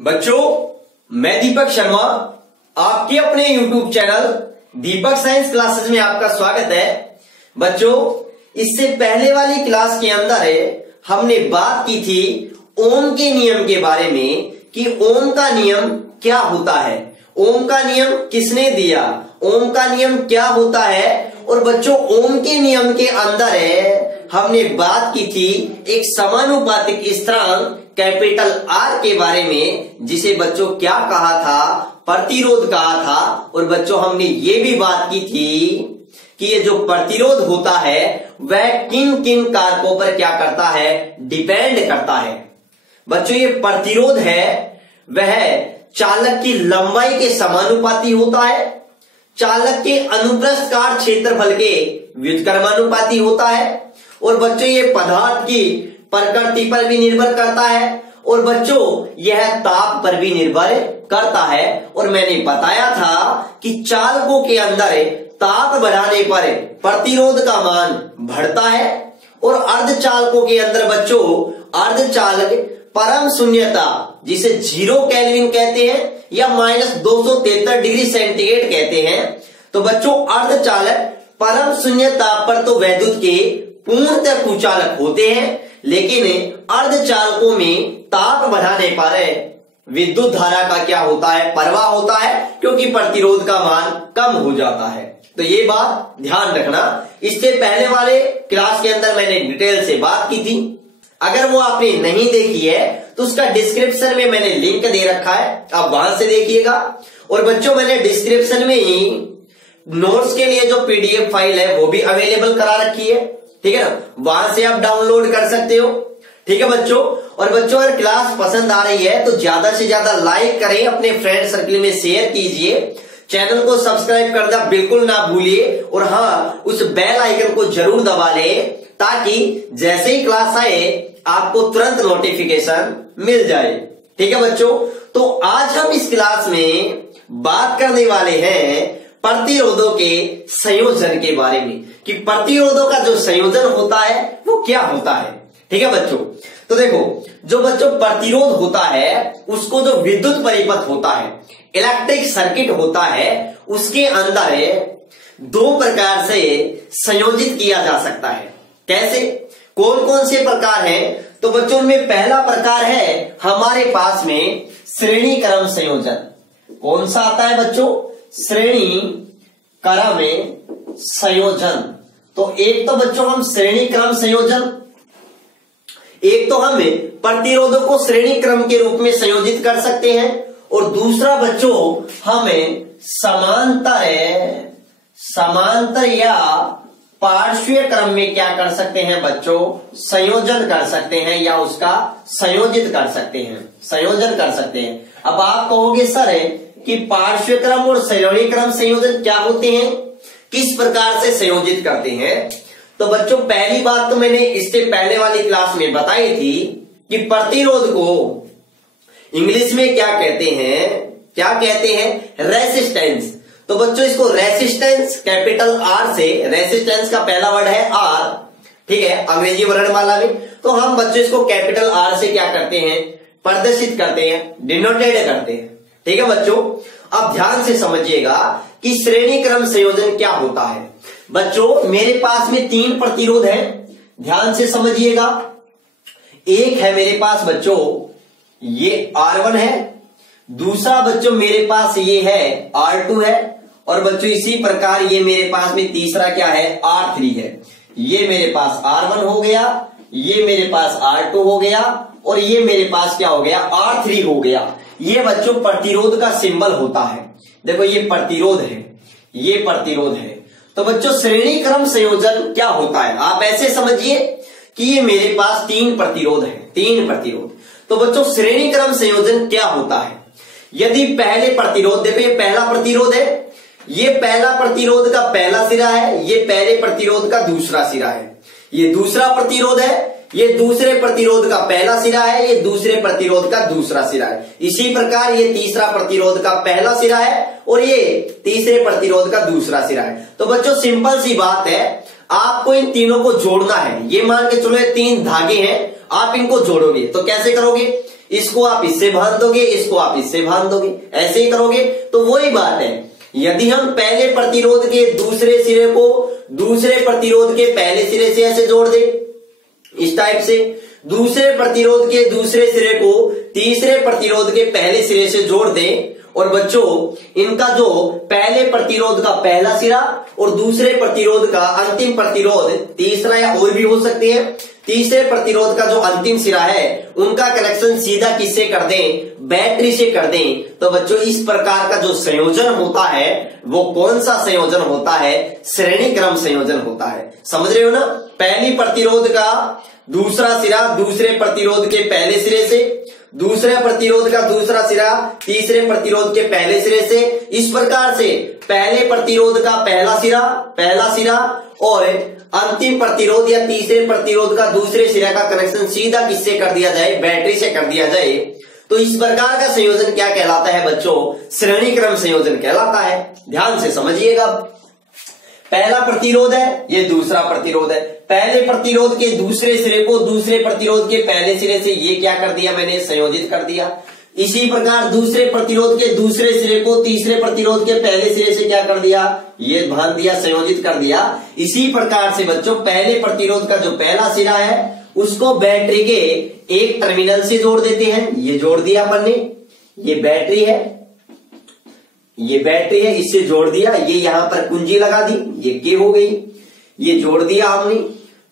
बच्चों, मैं दीपक शर्मा आपके अपने YouTube चैनल दीपक साइंस क्लासेस में आपका स्वागत है। बच्चों, इससे पहले वाली क्लास के अंदर हमने बात की थी ओम के नियम के बारे में कि ओम का नियम क्या होता है, ओम का नियम किसने दिया, ओम का नियम क्या होता है। और बच्चों, ओम के नियम के अंदर हमने बात की थी एक समानुपातिक स्थिरांक कैपिटल आर के बारे में, जिसे बच्चों क्या कहा था, प्रतिरोध कहा था। और बच्चों, हमने ये भी बात की थी कि ये जो प्रतिरोध होता है वह किन किन कारकों पर क्या करता है, डिपेंड करता है। बच्चों, ये प्रतिरोध है वह चालक की लंबाई के समानुपाती होता है, चालक के अनुप्रस्थ काट क्षेत्रफल के व्युत्क्रमानुपाती होता है। और बच्चों, ये पदार्थ की प्रकृति पर भी निर्भर करता है और बच्चों यह ताप पर भी निर्भर करता है। और मैंने बताया था कि चालकों के अंदर ताप बढ़ाने पर प्रतिरोध का मान बढ़ता है और अर्धचालकों के अंदर बच्चों अर्धचालक परम शून्यता, जिसे 0 केल्विन कहते हैं या -273 डिग्री सेंटीग्रेड कहते हैं। तो बच्चों, अर्धचालक परम शून्य ताप पर तो वैद्युत के पूर्णतः कुचालक होते हैं, लेकिन अर्धचालकों में ताप बढ़ाने पर विद्युत धारा का क्या होता है, प्रवाह होता है, क्योंकि प्रतिरोध का मान कम हो जाता है। तो ये बात ध्यान रखना। इससे पहले वाले क्लास के अंदर मैंने डिटेल से बात की थी, अगर वो आपने नहीं देखी है तो उसका डिस्क्रिप्शन में मैंने लिंक दे रखा है, आप वहां से देखिएगा। और बच्चों, मैंने डिस्क्रिप्शन में ही नोट्स के लिए जो पीडीएफ फाइल है वो भी अवेलेबल करा रखी है, ठीक है ना, वहां से आप डाउनलोड कर सकते हो, ठीक है बच्चों। और बच्चों, अगर क्लास पसंद आ रही है तो ज्यादा से ज्यादा लाइक करें, अपने फ्रेंड सर्कल में शेयर कीजिए, चैनल को सब्सक्राइब करना बिल्कुल ना भूलिए और हाँ, उस बेल आइकन को जरूर दबा लें ताकि जैसे ही क्लास आए आपको तुरंत नोटिफिकेशन मिल जाए, ठीक है बच्चों। तो आज हम इस क्लास में बात करने वाले हैं प्रतिरोधों के संयोजन के बारे में, कि प्रतिरोधों का जो संयोजन होता है वो क्या होता है, ठीक है बच्चों। तो देखो, जो बच्चों प्रतिरोध होता है उसको जो विद्युत परिपथ होता है, इलेक्ट्रिक सर्किट होता है, उसके अंदर 2 प्रकार से संयोजित किया जा सकता है। कैसे, कौन कौन से प्रकार हैं? तो बच्चों में पहला प्रकार है हमारे पास में श्रेणी क्रम संयोजन। कौन सा आता है बच्चों? श्रेणी क्रम संयोजन। तो एक तो बच्चों हम श्रेणी क्रम संयोजन, एक तो हम प्रतिरोधों को श्रेणी क्रम के रूप में संयोजित कर सकते हैं और दूसरा बच्चों हमें समांतर या पार्श्वीय क्रम में क्या कर सकते हैं बच्चों, संयोजन कर सकते हैं या उसका संयोजित कर सकते हैं, संयोजन कर सकते हैं। अब आप कहोगे सर कि पार्श्वीय क्रम और श्रेणी क्रम संयोजन क्या होते हैं, किस प्रकार से संयोजित करते हैं? तो बच्चों, पहली बात तो मैंने इससे पहले वाली क्लास में बताई थी कि प्रतिरोध को इंग्लिश में क्या कहते हैं, रेसिस्टेंस। तो बच्चों, इसको रेसिस्टेंस कैपिटल आर से, रेसिस्टेंस का पहला वर्ड है आर, ठीक है, अंग्रेजी वर्णमाला में। तो हम बच्चों इसको कैपिटल आर से क्या करते हैं, प्रदर्शित करते हैं, डिनोटेड करते हैं, ठीक है बच्चों। अब ध्यान से समझिएगा कि श्रेणी क्रम संयोजन क्या होता है। बच्चों, मेरे पास में 3 प्रतिरोध हैं, ध्यान से समझिएगा। एक है मेरे पास बच्चों ये R1 है, दूसरा बच्चों मेरे पास ये है R2 है, और बच्चों इसी प्रकार ये मेरे पास में तीसरा क्या है, R3 है। ये मेरे पास R1 हो गया, ये मेरे पास R2 हो गया और ये मेरे पास क्या हो गया, R3 हो गया। ये बच्चों प्रतिरोध का सिंबल होता है। देखो, ये प्रतिरोध है, ये प्रतिरोध है। तो बच्चों, श्रेणी क्रम संयोजन क्या होता है, आप ऐसे समझिए कि ये मेरे पास 3 प्रतिरोध है, 3 प्रतिरोध। तो बच्चों, श्रेणी क्रम संयोजन क्या होता है? यदि पहले प्रतिरोध, देखो ये पहला प्रतिरोध है, ये पहला प्रतिरोध का पहला सिरा है, ये पहले प्रतिरोध का दूसरा सिरा है, ये दूसरा प्रतिरोध है, ये दूसरे प्रतिरोध का पहला सिरा है, ये दूसरे प्रतिरोध का दूसरा सिरा है। इसी प्रकार ये तीसरा प्रतिरोध का पहला सिरा है और ये तीसरे प्रतिरोध का दूसरा सिरा है। तो बच्चों, सिंपल सी बात है, आपको इन तीनों को जोड़ना है। ये मान के चलो ये 3 धागे हैं, आप इनको जोड़ोगे तो कैसे करोगे, इसको आप इससे बांध दोगे, इसको आप इससे बांध दोगे, ऐसे ही करोगे। तो वही बात है, यदि हम पहले प्रतिरोध के दूसरे सिरे को दूसरे प्रतिरोध के पहले सिरे से ऐसे जोड़ दें, इस टाइप से, दूसरे प्रतिरोध के दूसरे सिरे को तीसरे प्रतिरोध के पहले सिरे से जोड़ दें, और बच्चों इनका जो पहले प्रतिरोध का पहला सिरा और दूसरे प्रतिरोध का अंतिम प्रतिरोध, तीसरा या और भी हो सकते हैं, तीसरे प्रतिरोध का जो अंतिम सिरा है उनका कनेक्शन सीधा किससे कर दें, बैटरी से कर दें। तो बच्चों इस प्रकार का जो संयोजन होता है वो कौन सा संयोजन होता है, श्रेणी क्रम संयोजन होता है। समझ रहे हो ना, पहली प्रतिरोध का दूसरा सिरा दूसरे प्रतिरोध के पहले सिरे से, दूसरे प्रतिरोध का दूसरा सिरा तीसरे प्रतिरोध के पहले सिरे से, इस प्रकार से पहले प्रतिरोध का पहला सिरा और अंतिम प्रतिरोध या तीसरे प्रतिरोध का दूसरे सिरे का कनेक्शन सीधा किससे कर दिया जाए, बैटरी से कर दिया जाए। तो इस प्रकार का संयोजन क्या कहलाता है बच्चों, श्रेणी क्रम संयोजन कहलाता है। ध्यान से समझिएगा, पहला प्रतिरोध है, ये दूसरा प्रतिरोध है, पहले प्रतिरोध के दूसरे सिरे को दूसरे प्रतिरोध के पहले सिरे से ये क्या कर दिया मैंने, संयोजित कर दिया। इसी प्रकार दूसरे प्रतिरोध के दूसरे सिरे को तीसरे प्रतिरोध के पहले सिरे से क्या कर दिया, ये बांध दिया, संयोजित कर दिया। इसी प्रकार से बच्चों पहले प्रतिरोध का जो पहला सिरा है उसको बैटरी के एक टर्मिनल से जोड़ देते हैं, ये जोड़ दिया अपन ने, ये बैटरी है, ये बैटरी है, इससे जोड़ दिया, ये यहां पर कुंजी लगा दी, ये के हो गई, ये जोड़ दिया हमने।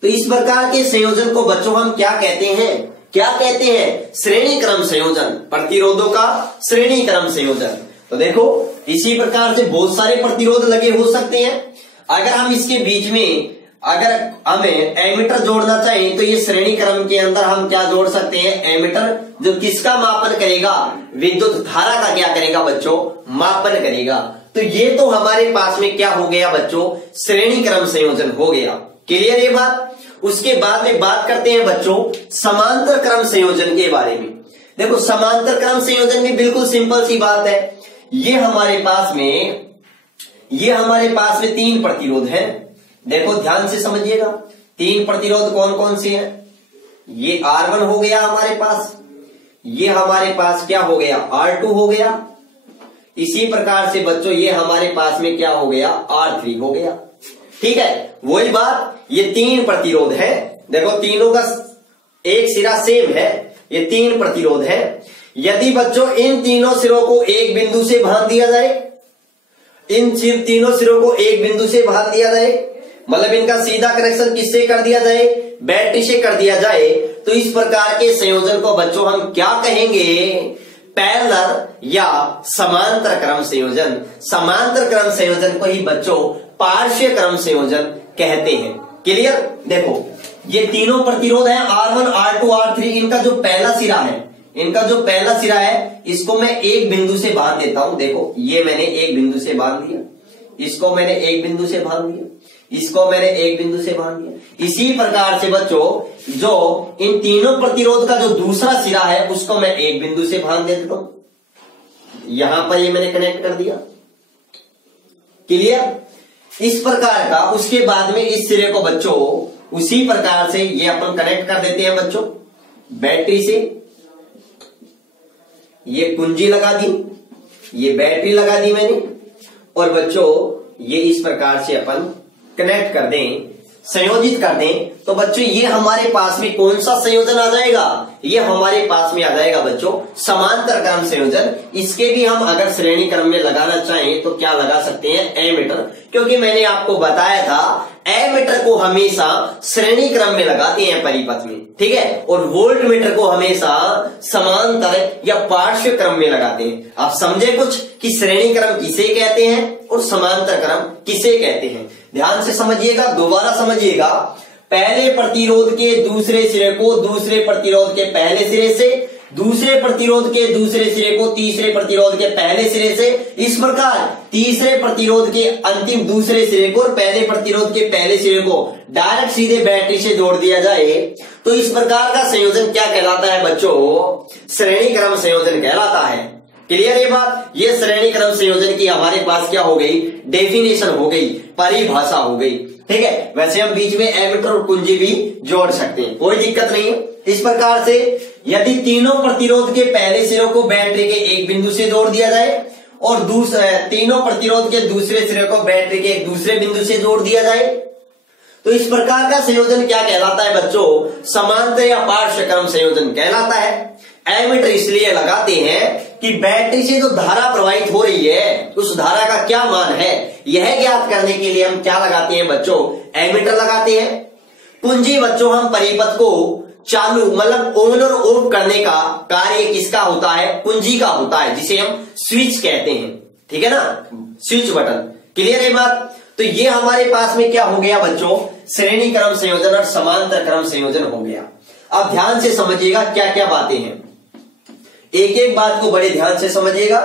तो इस प्रकार के संयोजन को बच्चों हम क्या कहते हैं, श्रेणी क्रम संयोजन, प्रतिरोधों का श्रेणी क्रम संयोजन। तो देखो इसी प्रकार से बहुत सारे प्रतिरोध लगे हो सकते हैं। अगर हम इसके बीच में अगर हमें एमीटर जोड़ना चाहिए तो ये श्रेणी क्रम के अंदर हम क्या जोड़ सकते हैं, एमीटर, जो किसका मापन करेगा, विद्युत धारा का क्या करेगा बच्चों, मापन करेगा। तो ये तो हमारे पास में क्या हो गया बच्चों, श्रेणी क्रम संयोजन हो गया। क्लियर ये बात। उसके बाद में बात करते हैं बच्चों समांतर क्रम संयोजन के बारे में। देखो समांतर क्रम संयोजन भी बिल्कुल सिंपल सी बात है। ये हमारे पास में तीन प्रतिरोध हैं। देखो ध्यान से समझिएगा, तीन प्रतिरोध कौन कौन से हैं, ये R1 हो गया हमारे पास, ये हमारे पास क्या हो गया, R2 हो गया। इसी प्रकार से बच्चों ये हमारे पास में क्या हो गया, R3 हो गया। ठीक है, वही बात, ये तीन प्रतिरोध है। देखो तीनों का एक सिरा सेम है, ये तीन प्रतिरोध है। यदि बच्चों इन तीनों सिरों को एक बिंदु से बांध दिया जाए, इन तीनों सिरों को एक बिंदु से बांध दिया जाए, मतलब इनका सीधा कनेक्शन किससे कर दिया जाए, बैटरी से कर दिया जाए, तो इस प्रकार के संयोजन को बच्चों हम क्या कहेंगे, पैरेलल या समांतर क्रम संयोजन। समांतर क्रम संयोजन को ही बच्चों पार्श्व क्रम संयोजन कहते हैं। क्लियर। देखो ये तीनों प्रतिरोध है R1, R2, R3, इनका जो पहला सिरा है इसको मैं एक बिंदु से बांध देता हूं। देखो ये मैंने एक बिंदु से बांध दिया, इसको मैंने एक बिंदु से बांध दिया, इसको मैंने एक बिंदु से बांध दिया। इसी प्रकार से बच्चों जो इन तीनों प्रतिरोध का जो दूसरा सिरा है उसको मैं एक बिंदु से बांध देता हूं, यहां पर ये मैंने कनेक्ट कर दिया। क्लियर। इस प्रकार का उसके बाद में इस सिरे को बच्चों उसी प्रकार से ये अपन कनेक्ट कर देते हैं बच्चों बैटरी से। ये कुंजी लगा दी, ये बैटरी लगा दी मैंने, और बच्चों ये इस प्रकार से अपन कनेक्ट कर दें, संयोजित कर दें। तो बच्चों ये हमारे पास में कौन सा संयोजन आ जाएगा, ये हमारे पास में आ जाएगा बच्चों समांतर क्रम संयोजन। इसके भी हम अगर श्रेणी क्रम में लगाना चाहें तो क्या लगा सकते हैं, एमीटर, क्योंकि मैंने आपको बताया था एमीटर को हमेशा श्रेणी क्रम में लगाते हैं परिपथ में, ठीक है, और वोल्ट मीटर को हमेशा समांतर या पार्श्व क्रम में लगाते हैं। आप समझे कुछ कि श्रेणी क्रम किसे कहते हैं और समांतर क्रम किसे कहते हैं। ध्यान से समझिएगा, दोबारा समझिएगा। पहले प्रतिरोध के दूसरे सिरे को दूसरे प्रतिरोध के पहले सिरे से, दूसरे प्रतिरोध के दूसरे सिरे को तीसरे प्रतिरोध के पहले सिरे से, इस प्रकार तीसरे प्रतिरोध के अंतिम दूसरे सिरे को और पहले प्रतिरोध के पहले सिरे को डायरेक्ट सीधे बैटरी से जोड़ दिया जाए तो इस प्रकार का संयोजन क्या कहलाता है बच्चों, श्रेणी क्रम संयोजन कहलाता है। क्लियर ये बात। ये श्रेणी क्रम संयोजन की हमारे पास क्या हो गई, डेफिनेशन हो गई, परिभाषा हो गई। ठीक है, वैसे हम बीच में एमीटर और कुंजी भी जोड़ सकते हैं, कोई दिक्कत नहीं है। इस प्रकार से यदि तीनों प्रतिरोध के पहले सिरों को बैटरी के एक बिंदु से जोड़ दिया जाए और तीनों प्रतिरोध के दूसरे सिरे को बैटरी के एक दूसरे बिंदु से जोड़ दिया जाए, तो इस प्रकार का संयोजन क्या कहलाता है बच्चों? समांतर या पार्श्व क्रम संयोजन कहलाता है। एमीटर इसलिए लगाते हैं कि बैटरी से जो धारा प्रवाहित हो रही है उस धारा का क्या मान है, यह ज्ञात करने के लिए हम क्या लगाते हैं बच्चों? एमीटर लगाते हैं। कुंजी बच्चों, हम परिपथ को चालू मतलब ऑन और ऑफ करने का कार्य किसका होता है? कुंजी का होता है, जिसे हम स्विच कहते हैं। ठीक है ना, स्विच बटन। क्लियर है बात? तो ये हमारे पास में क्या हो गया बच्चों? श्रेणी क्रम संयोजन और समांतर क्रम संयोजन हो गया। अब ध्यान से समझिएगा क्या क्या बातें हैं, एक एक बात को बड़े ध्यान से समझिएगा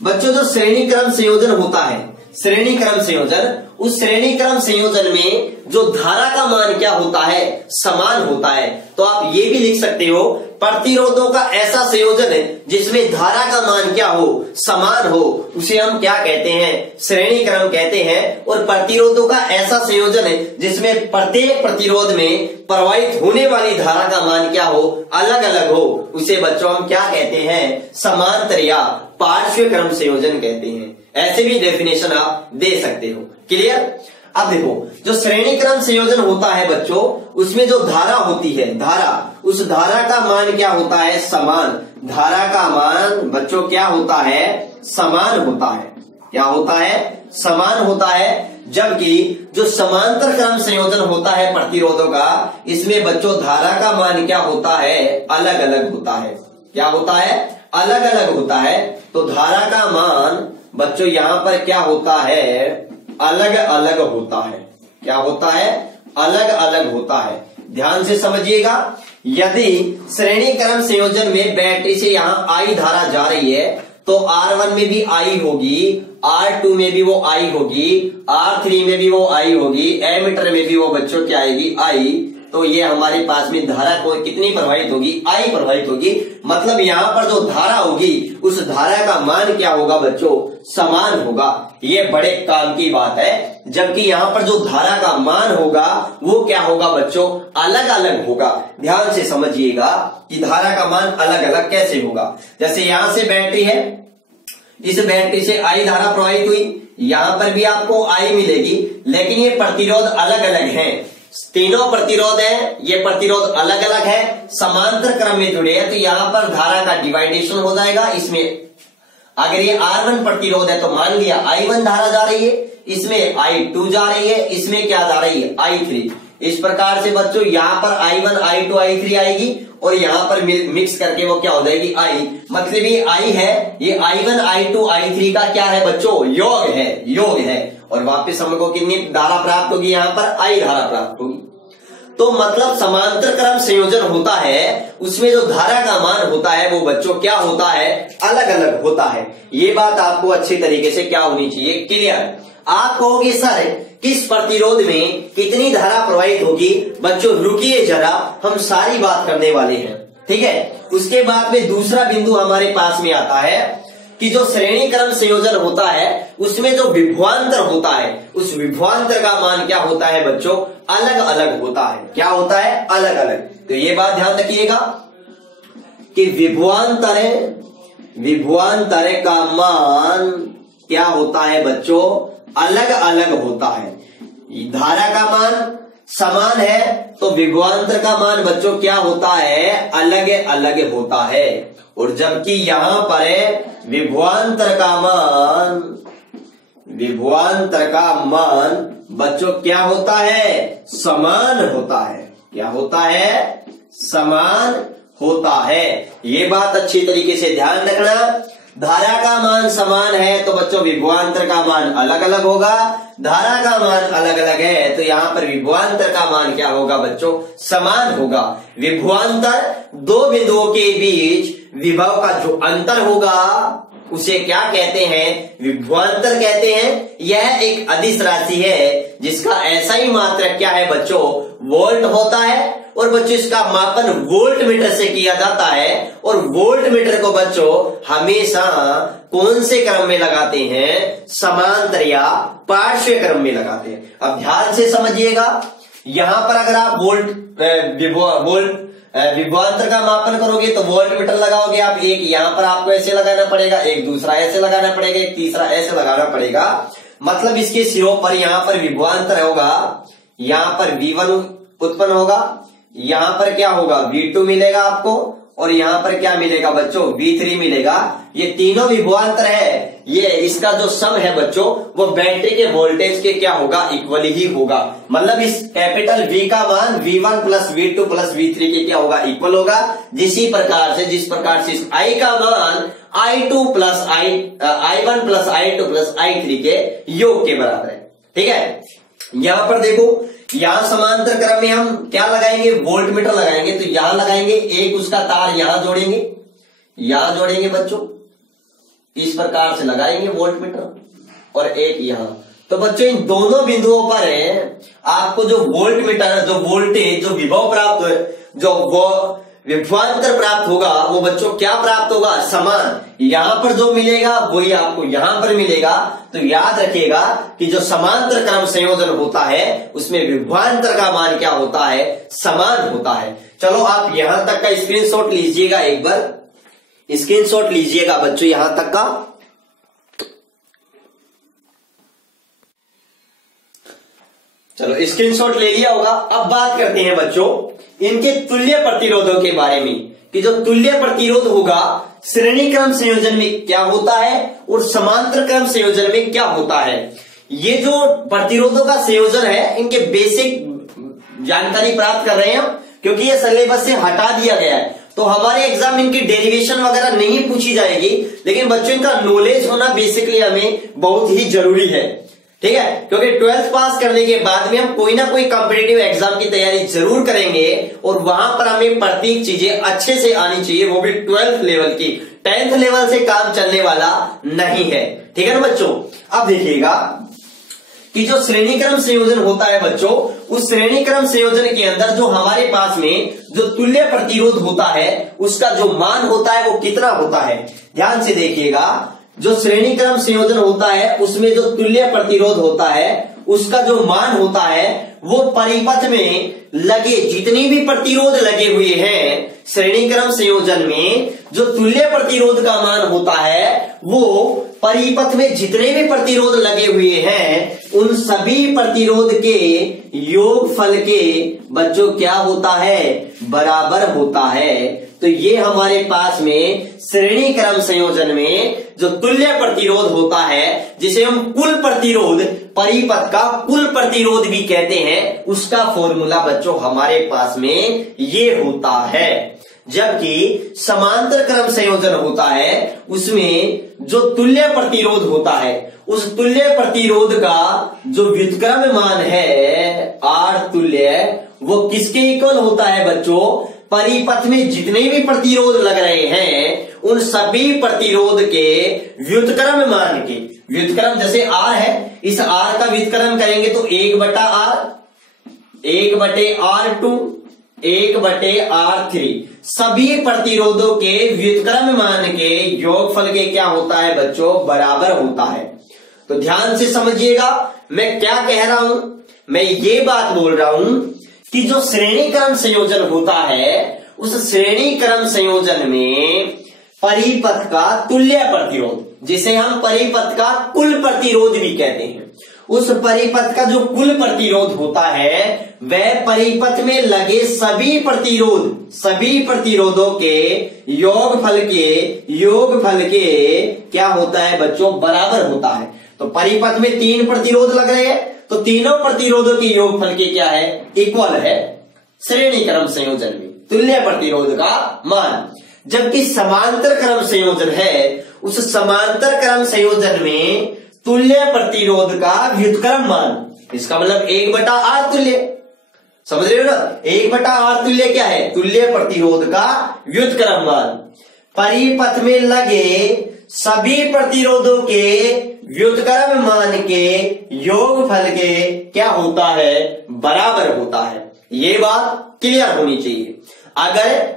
बच्चों। जो श्रेणी क्रम संयोजन होता है, श्रेणी क्रम संयोजन, उस श्रेणी क्रम संयोजन में जो धारा का मान क्या होता है? समान होता है। तो आप ये भी लिख सकते हो, प्रतिरोधों का ऐसा संयोजन है जिसमें धारा का मान क्या हो? समान हो, उसे हम क्या कहते हैं? श्रेणी क्रम कहते हैं। और प्रतिरोधों का ऐसा संयोजन है जिसमें प्रत्येक प्रतिरोध में प्रवाहित होने वाली धारा का मान क्या हो? अलग अलग हो, उसे बच्चों हम क्या कहते हैं? समांतर या पार्श्व क्रम संयोजन कहते हैं। ऐसे भी डेफिनेशन आप दे सकते हो। क्लियर? अब देखो, जो श्रेणी क्रम संयोजन होता है बच्चों, उसमें जो धारा होती है, धारा, उस धारा का मान क्या होता है? समान। धारा का मान बच्चों क्या होता है? समान होता है। क्या होता है? समान होता है। जबकि जो समांतर क्रम संयोजन होता है प्रतिरोधों का, इसमें बच्चों धारा का मान क्या होता है? अलग अलग होता है। क्या होता है? अलग अलग होता है। तो धारा का मान बच्चों यहां पर क्या होता है? अलग अलग होता है। क्या होता है? अलग अलग होता है। ध्यान से समझिएगा, यदि श्रेणी क्रम संयोजन में बैटरी से यहां आई धारा जा रही है तो R1 में भी आई होगी, R2 में भी वो आई होगी, R3 में भी वो आई होगी, एमीटर में भी वो बच्चों क्या आएगी? आई। तो ये हमारे पास में धारा को कितनी प्रवाहित होगी? आई प्रवाहित होगी। मतलब यहां पर जो धारा होगी उस धारा का मान क्या होगा बच्चों? समान होगा। ये बड़े काम की बात है। जबकि यहां पर जो धारा का मान होगा वो क्या होगा बच्चों? अलग अलग होगा। ध्यान से समझिएगा कि धारा का मान अलग अलग कैसे होगा। जैसे यहां से बैटरी है, इस बैटरी से आई धारा प्रवाहित हुई, यहां पर भी आपको आई मिलेगी, लेकिन ये प्रतिरोध अलग अलग हैं। तीनों प्रतिरोध है, ये प्रतिरोध अलग अलग है, समांतर क्रम में जुड़े हैं, तो यहां पर धारा का डिवाइडेशन हो जाएगा। इसमें अगर ये R1 प्रतिरोध है तो मान लिया I1 धारा जा रही है, इसमें I2 जा रही है, इसमें क्या जा रही है? I3। इस प्रकार से बच्चों यहां पर I1, I2, I3 आएगी और यहां पर मिक्स करके वो क्या हो जाएगी? I। मतलब ये I है, ये I1, I2, I3 का क्या है बच्चों? योग है, योग है। और वापस हमको कितनी धारा प्राप्त होगी? यहां पर I धारा प्राप्त होगी। तो मतलब समांतर क्रम संयोजन होता है, उसमें जो धारा का मान होता है वो बच्चों क्या होता है? अलग अलग होता है। ये बात आपको अच्छी तरीके से क्या होनी चाहिए? क्लियर। आप कहोगे सर किस प्रतिरोध में कितनी धारा प्रवाहित होगी? बच्चों रुकिए जरा, हम सारी बात करने वाले हैं। ठीक है, उसके बाद में दूसरा बिंदु हमारे पास में आता है कि जो श्रेणी क्रम संयोजन होता है उसमें जो विभवांतर होता है, उस विभवांतर का मान क्या होता है बच्चों? अलग अलग होता है। क्या होता है? अलग अलग। तो ये बात ध्यान रखिएगा कि विभवांतर का मान क्या होता है बच्चों? अलग अलग होता है। धारा का मान समान है तो विभवांतर का मान बच्चों क्या होता है? अलग अलग होता है। और जबकि यहां पर विभवांतर का मान बच्चों क्या होता है? समान होता है। क्या होता है? समान होता है। ये बात अच्छी तरीके से ध्यान रखना। धारा का मान समान है तो बच्चों विभवांतर का मान अलग अलग होगा। धारा का मान अलग अलग है तो यहां पर विभवांतर का मान क्या होगा बच्चों? समान होगा। विभवांतर दो बिंदुओं के बीच विभव का जो अंतर होगा उसे क्या कहते हैं? विभवांतर कहते हैं। यह एक अदिश राशि है जिसका ऐसा ही मात्रक क्या है बच्चों? वोल्ट होता है। और बच्चों इसका मापन वोल्ट मीटर से किया जाता है। और वोल्ट मीटर को बच्चों हमेशा कौन से क्रम में लगाते हैं? समांतर या पार्श्व क्रम में लगाते हैं। अब ध्यान से समझिएगा यहां पर अगर आप विभवांतर का मापन करोगे तो वोल्ट मीटर लगाओगे आप, एक यहां पर आपको ऐसे लगाना पड़ेगा, एक दूसरा ऐसे लगाना पड़ेगा, एक तीसरा ऐसे लगाना पड़ेगा। मतलब इसके सिरों पर यहां पर विभवांतर होगा, यहां पर V1 उत्पन्न होगा, यहां पर क्या होगा V2 मिलेगा आपको, और यहां पर क्या मिलेगा बच्चों V3 मिलेगा। ये तीनों विभवांतर है, ये इसका जो सम है बच्चों वो बैटरी के वोल्टेज के क्या होगा इक्वल ही होगा। मतलब इस कैपिटल V का मान V1 plus V2 plus V3 के क्या होगा इक्वल होगा। जिस प्रकार से इस I का मान I1 plus I2 plus I3 के योग के बराबर है। ठीक है, यहां पर देखो, यहां समांतर क्रम में हम क्या लगाएंगे वोल्ट मीटर लगाएंगे। तो यहां लगाएंगे, एक उसका तार यहां जोड़ेंगे बच्चों, इस प्रकार से लगाएंगे वोल्ट मीटर, और एक यहां। तो बच्चों इन दोनों बिंदुओं पर आपको जो वोल्ट मीटर, जो वोल्टेज, जो विभव प्राप्त, जो वो विभवांतर प्राप्त होगा, वो बच्चों क्या प्राप्त होगा समान। यहां पर जो मिलेगा वही आपको यहां पर मिलेगा। तो याद रखिएगा कि जो समांतर क्रम संयोजन होता है उसमें विभवांतर का मान क्या होता है समान होता है। चलो आप यहां तक का स्क्रीनशॉट लीजिएगा, एक बार स्क्रीनशॉट लीजिएगा बच्चों यहां तक का। चलो स्क्रीनशॉट ले लिया होगा। अब बात करते हैं बच्चों इनके तुल्य प्रतिरोधों के बारे में, कि जो तुल्य प्रतिरोध होगा श्रेणी क्रम संयोजन में क्या होता है और समांतर क्रम संयोजन में क्या होता है। ये जो प्रतिरोधों का संयोजन है इनके बेसिक जानकारी प्राप्त कर रहे हैं हम, क्योंकि ये सिलेबस से हटा दिया गया है। तो हमारे एग्जाम इनकी डेरिवेशन वगैरह नहीं पूछी जाएगी, लेकिन बच्चों इनका नॉलेज होना बेसिकली हमें बहुत ही जरूरी है। ठीक है, क्योंकि 12th पास करने के बाद में हम कोई ना कोई कॉम्पिटिटिव एग्जाम की तैयारी जरूर करेंगे, और वहां पर हमें प्रत्येक चीजें अच्छे से आनी चाहिए, वो भी 12th लेवल की। 10th लेवल से काम चलने वाला नहीं है। ठीक है ना बच्चों। अब देखिएगा कि जो श्रेणी क्रम संयोजन होता है बच्चों, उस श्रेणी क्रम संयोजन के अंदर जो हमारे पास में जो तुल्य प्रतिरोध होता है उसका जो मान होता है वो कितना होता है। ध्यान से देखिएगा, जो श्रेणी क्रम संयोजन होता है उसमें जो तुल्य प्रतिरोध होता है उसका जो मान होता है वो परिपथ में लगे जितनी भी प्रतिरोध लगे हुए हैं, श्रेणी क्रम संयोजन में जो तुल्य प्रतिरोध का मान होता है वो परिपथ में जितने भी प्रतिरोध लगे हुए हैं उन सभी प्रतिरोध के योगफल के बच्चों क्या होता है बराबर होता है। तो ये हमारे पास में श्रेणी क्रम संयोजन में जो तुल्य प्रतिरोध होता है, जिसे हम कुल प्रतिरोध, परिपथ का कुल प्रतिरोध भी कहते हैं, उसका फॉर्मूला बच्चों हमारे पास में ये होता है। जबकि समांतर क्रम संयोजन होता है उसमें जो तुल्य प्रतिरोध होता है उस तुल्य प्रतिरोध का जो व्युत्क्रम मान है R तुल्य, वो किसके इक्वल होता है बच्चों, परिपथ में जितने भी प्रतिरोध लग रहे हैं उन सभी प्रतिरोध के व्युत्क्रम मान के। व्युत्क्रम जैसे R है, इस R का व्युत्क्रम करेंगे तो 1/R, 1/R2, 1/R3, सभी प्रतिरोधों के व्युत्क्रम मान के योगफल के क्या होता है बच्चों बराबर होता है। तो ध्यान से समझिएगा मैं क्या कह रहा हूं। मैं ये बात बोल रहा हूं कि जो श्रेणी क्रम संयोजन होता है उस श्रेणी क्रम संयोजन में परिपथ का तुल्य प्रतिरोध, जिसे हम परिपथ का कुल प्रतिरोध भी कहते हैं, उस परिपथ का जो कुल प्रतिरोध होता है वह परिपथ में लगे सभी प्रतिरोधों के योगफल के क्या होता है बच्चों बराबर होता है। तो परिपथ में 3 प्रतिरोध लग रहे हैं तो तीनों प्रतिरोधों के योगफल के क्या है इक्वल है श्रेणी क्रम संयोजन में तुल्य प्रतिरोध का मान। जबकि समांतर क्रम संयोजन है, उस समांतर क्रम संयोजन में तुल्य प्रतिरोध का व्युत्क्रम मान, इसका मतलब 1/R तुल्य, समझ रहे हो ना। 1/R तुल्य क्या है, तुल्य प्रतिरोध का व्युत्क्रम मान। परिपथ में लगे सभी प्रतिरोधों के व्युत्क्रम मान के योगफल के क्या होता है बराबर होता है। ये बात क्लियर होनी चाहिए। अगर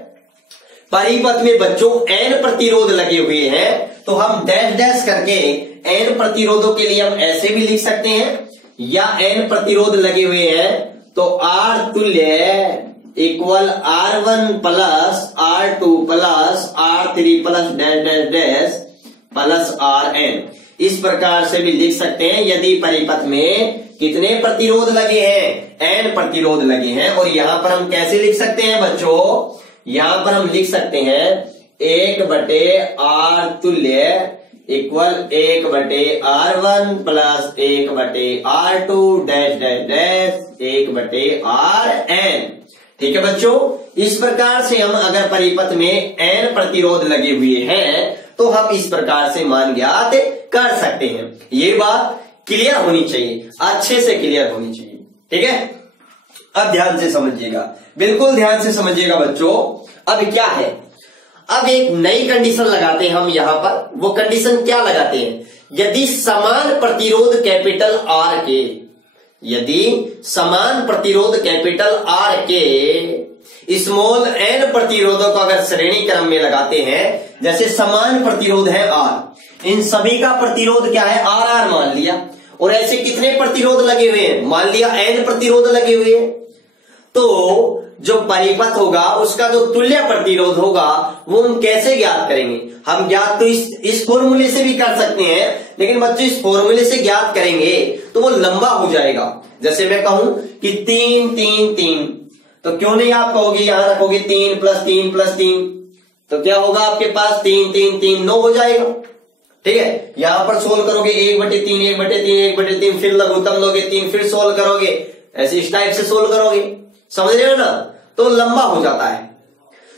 परिपथ में बच्चों n प्रतिरोध लगे हुए हैं तो हम डैश डैश करके n प्रतिरोधों के लिए हम ऐसे भी लिख सकते हैं, या n प्रतिरोध लगे हुए हैं तो R तुल्य equal R1 plus R2 plus R3 plus dash dash dash plus Rn। इस प्रकार से भी लिख सकते हैं यदि परिपथ में कितने प्रतिरोध लगे हैं, n प्रतिरोध लगे हैं। और यहां पर हम कैसे लिख सकते हैं बच्चों, यहां पर हम लिख सकते हैं 1/R तुल्य equal 1/R1 plus 1/R2 dash dash dash 1/Rn। ठीक है बच्चों, इस प्रकार से हम अगर परिपथ में n प्रतिरोध लगे हुए हैं तो हम इस प्रकार से मान ज्ञात कर सकते हैं। ये बात क्लियर होनी चाहिए, अच्छे से क्लियर होनी चाहिए। ठीक है, अब ध्यान से समझिएगा, बिल्कुल ध्यान से समझिएगा बच्चों। अब क्या है, अब एक नई कंडीशन लगाते हैं हम यहां पर। वो कंडीशन क्या लगाते हैं, यदि समान प्रतिरोध कैपिटल R के, यदि समान प्रतिरोध कैपिटल R के स्मॉल n प्रतिरोधों को अगर श्रेणी क्रम में लगाते हैं, जैसे समान प्रतिरोध है R, इन सभी का प्रतिरोध क्या है RR मान लिया, और ऐसे कितने प्रतिरोध लगे हुए हैं, मान लिया n प्रतिरोध लगे हुए हैं, तो जो परिपथ होगा उसका जो तुल्य प्रतिरोध होगा वो हम कैसे ज्ञात करेंगे। हम ज्ञात तो इस फॉर्मूले से भी कर सकते हैं, लेकिन बच्चों इस फॉर्मूले से ज्ञात करेंगे तो वो लंबा हो जाएगा। जैसे मैं कहूं कि 3 3 3, तो क्यों नहीं आप कहोगे, यहां रखोगे 3 + 3 + 3, तो क्या होगा आपके पास 3 3 3 9 हो जाएगा। ठीक है, यहां पर सोल्व करोगे 1/3 1/3 1/3, फिर लघुत्तम लोगे 3, फिर सोल्व करोगे, ऐसे इस टाइप से सोल्व करोगे, समझ रहे हो ना, तो लंबा हो जाता है।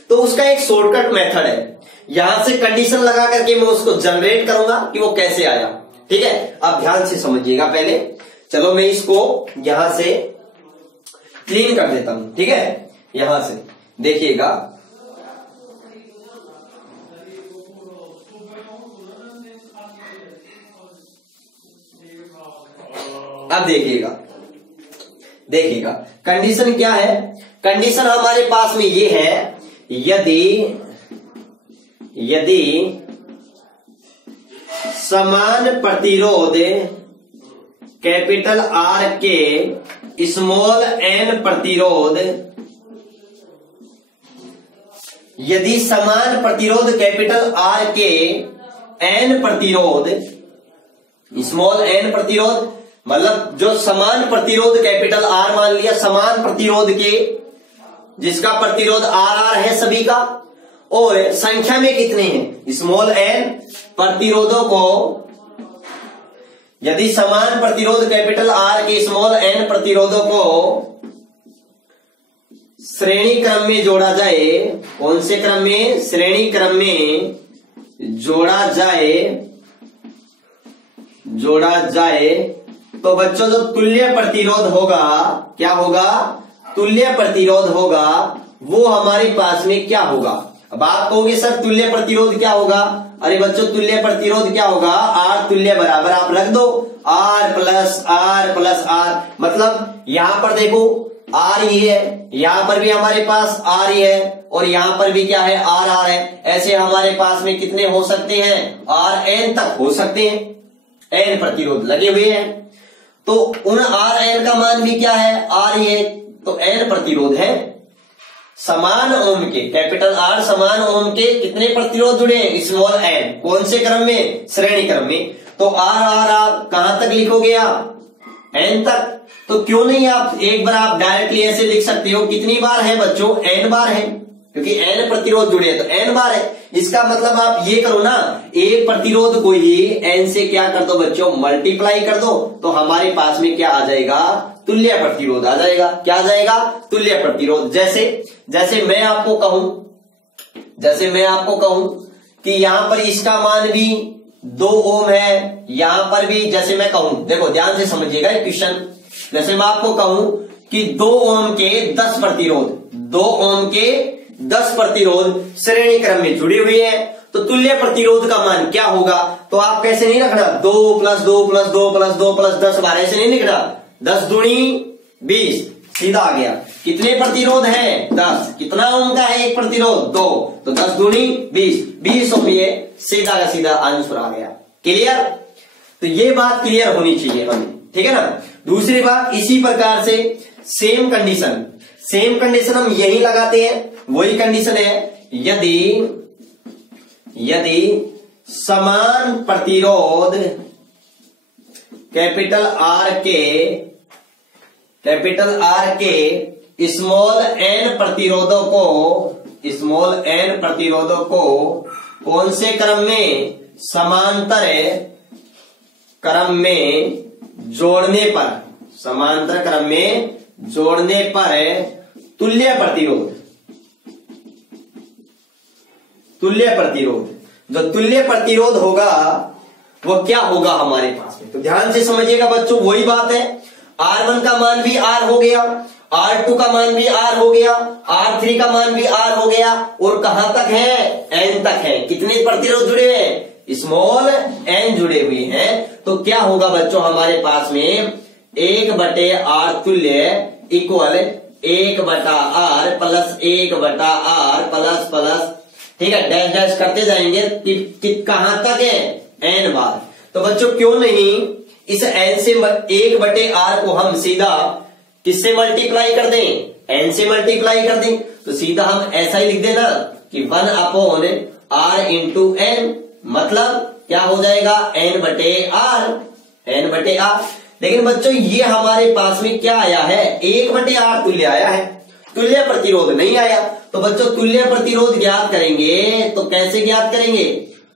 तो उसका एक शॉर्टकट मेथड है, यहां से कंडीशन लगा करके मैं उसको जनरेट करूंगा कि वो कैसे आया। ठीक है, अब ध्यान से समझिएगा पहले। चलो मैं इसको यहां से क्लीन कर देता हूं। ठीक है, यहां से देखिएगा, अब देखिएगा कंडीशन क्या है। कंडीशन हमारे पास में ये है, यदि समान प्रतिरोध कैपिटल R के स्मॉल n प्रतिरोध, यदि समान प्रतिरोध कैपिटल R के n प्रतिरोध, स्मॉल n प्रतिरोध मतलब जो समान प्रतिरोध कैपिटल R मान लिया, समान प्रतिरोध के जिसका प्रतिरोध RR है सभी का, और संख्या में कितने हैं स्मॉल n प्रतिरोधों को, यदि समान प्रतिरोध कैपिटल R के स्मॉल n प्रतिरोधों को श्रेणी क्रम में जोड़ा जाए, कौन से क्रम में, श्रेणी क्रम में जोड़ा जाए, तो बच्चों जो तुल्य प्रतिरोध होगा, क्या होगा, तुल्य प्रतिरोध होगा, वो हमारे पास में क्या होगा। अब आप कहोगे सर तुल्य प्रतिरोध क्या होगा, अरे बच्चों तुल्य प्रतिरोध क्या होगा, R तुल्य बराबर आप रख दो R प्लस R, मतलब यहां पर देखो R ही है, यहां पर भी हमारे पास R ही है, और यहां पर भी क्या है RR है। ऐसे हमारे पास में कितने हो सकते हैं, Rn तक हो सकते हैं, n प्रतिरोध लगे हुए हैं, तो उन Rn का मान भी क्या है R ही है, तो n प्रतिरोध है। समान ओम के, कैपिटल R समान ओम के कितने प्रतिरोध जुड़े हैं, स्मॉल n, कौन से क्रम में, श्रेणी क्रम में, तो R कहां तक लिखोगे आप, n तक। तो क्यों नहीं आप एक बार आप डायरेक्टली ऐसे लिख सकते हो, कितनी बार है बच्चों, n बार है, क्योंकि n प्रतिरोध जुड़े हैं तो n बार है। इसका मतलब आप ये करो ना, एक प्रतिरोध को ही n से क्या कर दो बच्चों, मल्टीप्लाई कर दो, तो हमारे पास में क्या आ जाएगा, तुल्य प्रतिरोध आ जाएगा। क्या आ जाएगा, तुल्य प्रतिरोध। जैसे मैं आपको कहूं कि यहां पर इसका मान भी 2 ओम है, यहां पर भी, जैसे मैं कहूं, देखो ध्यान से समझिएगा क्वेश्चन, जैसे मैं आपको कहूं कि 2 ओम के 10 प्रतिरोध, 2 ओम के 10 प्रतिरोध श्रेणी क्रम में जुड़े हुए हैं, तो तुल्य प्रतिरोध का मान क्या होगा। तो आप कैसे नहीं रखना, 2 + 2 + 2 + 2 + 10 बार ऐसे नहीं लिखना, 10 दूनी 20 सीधा आ गया। कितने प्रतिरोध हैं, 10, कितना ओम का है एक प्रतिरोध, 2, तो 10 दूनी 20 ओम, ये सीधा का सीधा आंसर आ गया। क्लियर, तो ये बात क्लियर होनी चाहिए हमें, ठीक है ना। दूसरी बात, इसी प्रकार से सेम कंडीशन हम यही लगाते हैं, वही कंडीशन है। यदि समान प्रतिरोध कैपिटल आर के स्मॉल एन प्रतिरोधों को कौन से क्रम में, समांतर क्रम में जोड़ने पर तुल्य प्रतिरोध जो तुल्य प्रतिरोध होगा वो क्या होगा हमारे पास में। तो ध्यान से समझिएगा बच्चों, वही बात है, R1 का मान भी R हो गया, R2 का मान भी R हो गया, R3 का मान भी R हो गया, और कहां तक है, N तक है। कितने प्रतिरोध जुड़े हैं, स्मॉल n जुड़े हुए हैं। तो क्या होगा बच्चों हमारे पास में 1/R तुल्य equal 1/R plus 1/R plus, ठीक है, डैश डैश करते जाएंगे कि कहां तक है, n बार। तो बच्चों क्यों नहीं इस n से 1/R को हम सीधा किससे मल्टीप्लाई कर दें, n से मल्टीप्लाई कर दें। तो सीधा हम ऐसा ही लिख देना कि 1/R इंटू n, मतलब क्या हो जाएगा, n/R। लेकिन बच्चों ये हमारे पास में क्या आया है, 1/R तुल्य आया है, तुल्य प्रतिरोध नहीं आया। तो बच्चों तुल्य प्रतिरोध ज्ञात करेंगे तो कैसे ज्ञात करेंगे,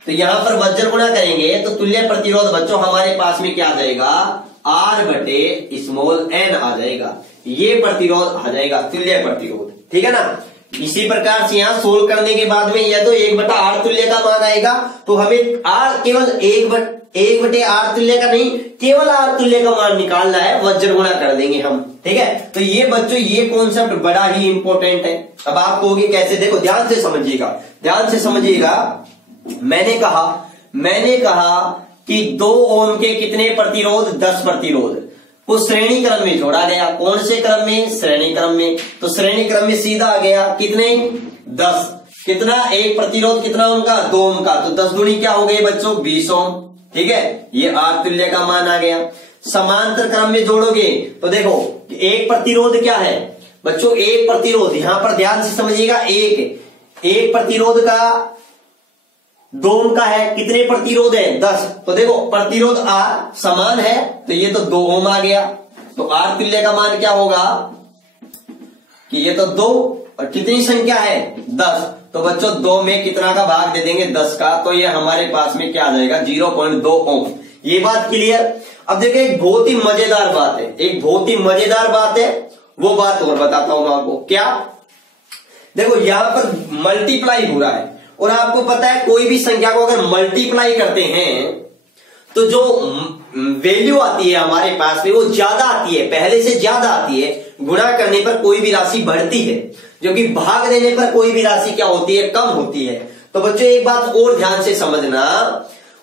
तो यहां पर वज्र गुणा करेंगे तो तुल्य प्रतिरोध बच्चों हमारे पास में क्या आ जाएगा, R/n आ जाएगा। ये प्रतिरोध आ जाएगा तुल्य प्रतिरोध, ठीक है ना। इसी प्रकार से यहां सोल्व करने के बाद में यह तो 1/R तुल्य का मान आएगा, तो हमें R केवल 1/R तुल्य का नहीं, केवल R तुल्य का मान निकालना है, वज्र गुणा कर देंगे हम, ठीक है। तो ये बच्चों ये कॉन्सेप्ट बड़ा ही इंपॉर्टेंट है। अब आप कहोगे कैसे, देखो ध्यान से समझिएगा। मैंने कहा कि 2 ओम के कितने प्रतिरोध, 10 प्रतिरोध को श्रेणी क्रम में जोड़ा गया। कौन से क्रम में, श्रेणी क्रम में। तो श्रेणी क्रम में सीधा आ गया कितने, 10। कितना, एक प्रतिरोध कितना ओम का, 2 ओम का। तो 10 दूनी क्या हो गई बच्चों, 20 ओम, ठीक है। ये R तुल्य का मान आ गया। समांतर क्रम में जोड़ोगे तो देखो एक प्रतिरोध क्या है बच्चों, एक प्रतिरोध, यहां पर ध्यान से समझिएगा, एक प्रतिरोध का 2 ओम का है, कितने प्रतिरोध है, 10। तो देखो प्रतिरोध R समान है तो ये तो 2 ओम आ गया। तो R तुल्य का मान क्या होगा कि ये तो 2 और कितनी संख्या है, 10। तो बच्चों 2 में कितना का भाग दे देंगे, 10 का। तो ये हमारे पास में क्या आ जाएगा, 0.2 ओम। ये बात क्लियर। अब देखिए एक बहुत ही मजेदार बात है, वो बात और बताता हूं मैं आपको। क्या, देखो यहां पर मल्टीप्लाई हो रहा है और आपको पता है कोई भी संख्या को अगर मल्टीप्लाई करते हैं तो जो वैल्यू आती है हमारे पास में वो ज्यादा आती है, पहले से ज्यादा आती है। गुणा करने पर कोई भी राशि बढ़ती है, जो कि भाग देने पर कोई भी राशि क्या होती है, कम होती है। तो बच्चों एक बात और ध्यान से समझना,